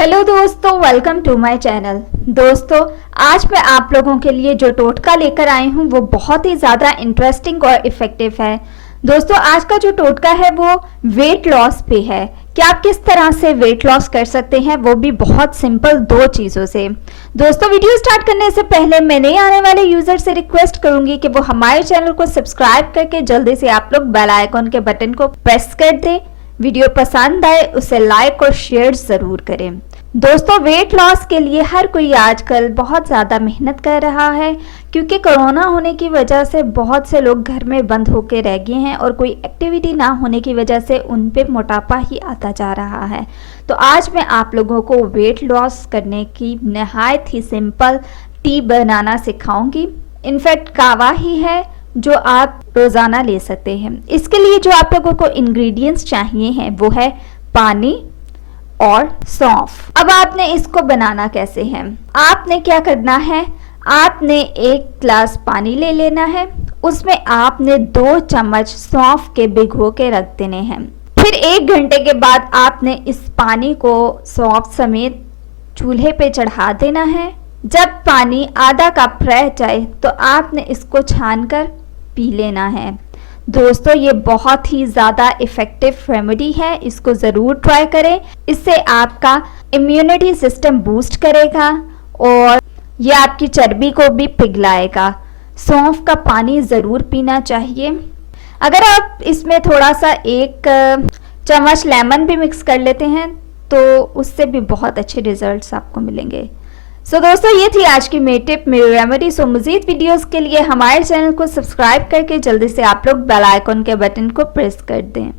Hello दोस्तों, welcome to my channel. दोस्तों, आज मैं आप लोगों के लिए जो टोटका लेकर आई हूँ वो बहुत ही ज़्यादा इंटरेस्टिंग और इफ़ेक्टिव है। दोस्तों, आज का जो टोटका है वो वेट लॉस पे है कि आप किस तरह से वेट लॉस कर सकते हैं, वो भी बहुत सिंपल 2 चीज़ों से। दोस्तों, वीडियो स्टार्ट करने से पहले मैं नए आने वाले यूज़र से रिक्वेस्ट करूंगी कि वो हमारे चैनल को सब्सक्राइब करके जल्दी से आप लोग बेल आइकॉन के बटन को प्रेस कर दें। वीडियो पसंद आए उसे लाइक और शेयर ज़रूर करें। दोस्तों, वेट लॉस के लिए हर कोई आजकल बहुत ज़्यादा मेहनत कर रहा है क्योंकि कोरोना होने की वजह से बहुत से लोग घर में बंद होकर रह गए हैं और कोई एक्टिविटी ना होने की वजह से उन पे मोटापा ही आता जा रहा है। तो आज मैं आप लोगों को वेट लॉस करने की नहायत ही सिंपल टी बनाना सिखाऊंगी। इनफैक्ट कावा ही है जो आप रोज़ाना ले सकते हैं। इसके लिए जो आप लोगों को इंग्रेडिएंट्स चाहिए हैं वो है पानी और सौंफ। अब आपने इसको बनाना कैसे है, आपने क्या करना है, आपने 1 ग्लास पानी ले लेना है, उसमें आपने 2 चम्मच सौंफ के भिगो के रख देने हैं। फिर 1 घंटे के बाद आपने इस पानी को सौंफ समेत चूल्हे पे चढ़ा देना है। जब पानी आधा कप रह जाए तो आपने इसको छानकर पी लेना है। दोस्तों, ये बहुत ही ज़्यादा इफ़ेक्टिव रेमेडी है, इसको ज़रूर ट्राई करें। इससे आपका इम्यूनिटी सिस्टम बूस्ट करेगा और ये आपकी चर्बी को भी पिघलाएगा। सौंफ का पानी ज़रूर पीना चाहिए। अगर आप इसमें थोड़ा सा 1 चम्मच लेमन भी मिक्स कर लेते हैं तो उससे भी बहुत अच्छे रिजल्ट्स आपको मिलेंगे। दोस्तों, ये थी आज की मेरी टिप, मेरी रेमेडी। मज़ीद वीडियोस के लिए हमारे चैनल को सब्सक्राइब करके जल्दी से आप लोग बेल आइकॉन के बटन को प्रेस कर दें।